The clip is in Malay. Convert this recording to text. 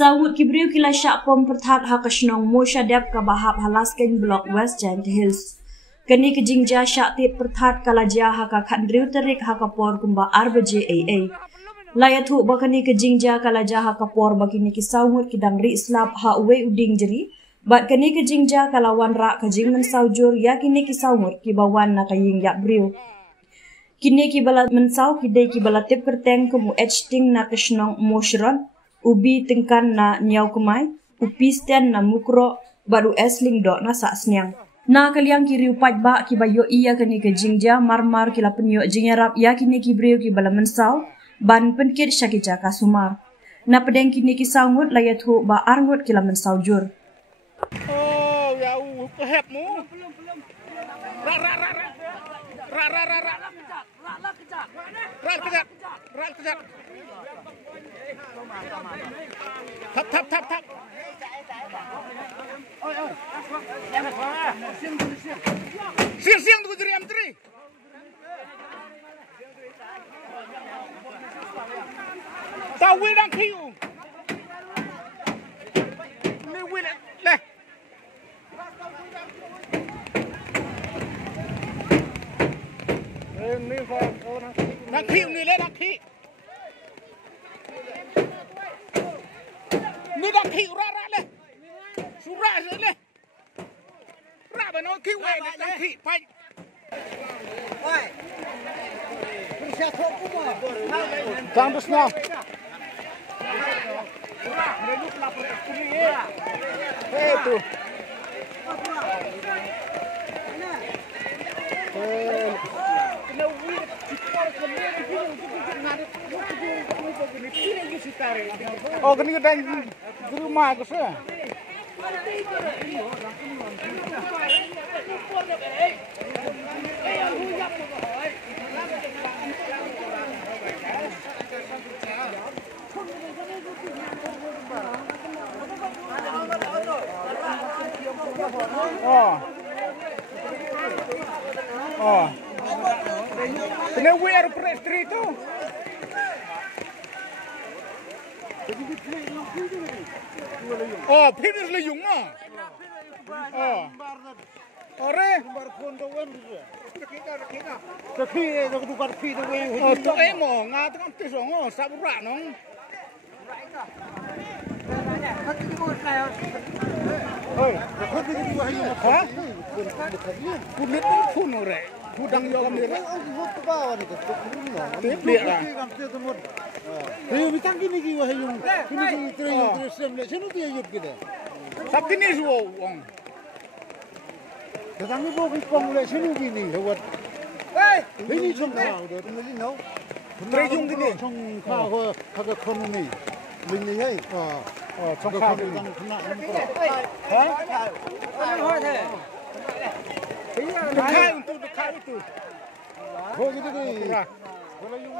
Sawut kibriu kila syak pom perthat hakashnong moshadep ka bahap halasken block West Giant Hills. Kani kejingja syak tit perthat kalajia haka khandriu terik hakapor kumba arbaje AA. Layathu bakani kejingja kalajia hakapor bakini kisawut kidangri slap ha uwe uding jeri. Bat kani kejingja kalawan rak kejing mensaujur yakini kisawut kibawan na kaying yak briu. Kini kibala mensau kidai kibala tip kerteng kumu echting na kashnong moshron. Ubi tingkan na nyau kemai, upi sten na mukro baru esling dok na sak sniang. Na kaliang kiri upat ba kibayo iya kini ke jingja marmar kila penyo jingarap ya kini kibriu kibala mensau ban penkit syakija kasumar. Na pedeng kini kisangut layathu ba arngut kila mensau jur. Oh ya kehepmu. Rak kejap. Tap. Siang tu jadi M3. Tahu widang kiu. Ni wid leh. Nak kiu ni leh nak kiu. Ni dah kiu rara leh. Surah leh. Rara bano kiu dah kiu pai. Oi. Bersih thok kuma. Jam besna. Hei tu. Oh, kini kedai di rumah aku sih. Oh. Kena wear prestri tu. Oh, pinus le yung na. Oh. Ore. Tapi nak tukar pi tu we. Oh, tu emo ngat kan tisong oh sabura nong. Oi, kau tu di bawah ini. Hah? Kulit tu pun ore. Budang yo kami re. Oh, tu bawah ni tu. Lihat lah. Hei, bitang kini kiwa hayung. Kini terus semle. Sino dia yuk kita? Sab kini suo wong. Datang ni bawa pong le sino kini hewat. Hei, ini chung kau dah. Ini no. Terjung kini. Chung kau kau kau ni. Ini hei. Oh, chung kau ni. Hah? Dekai untuk dekai itu. Oh gitu ni. Kalau yung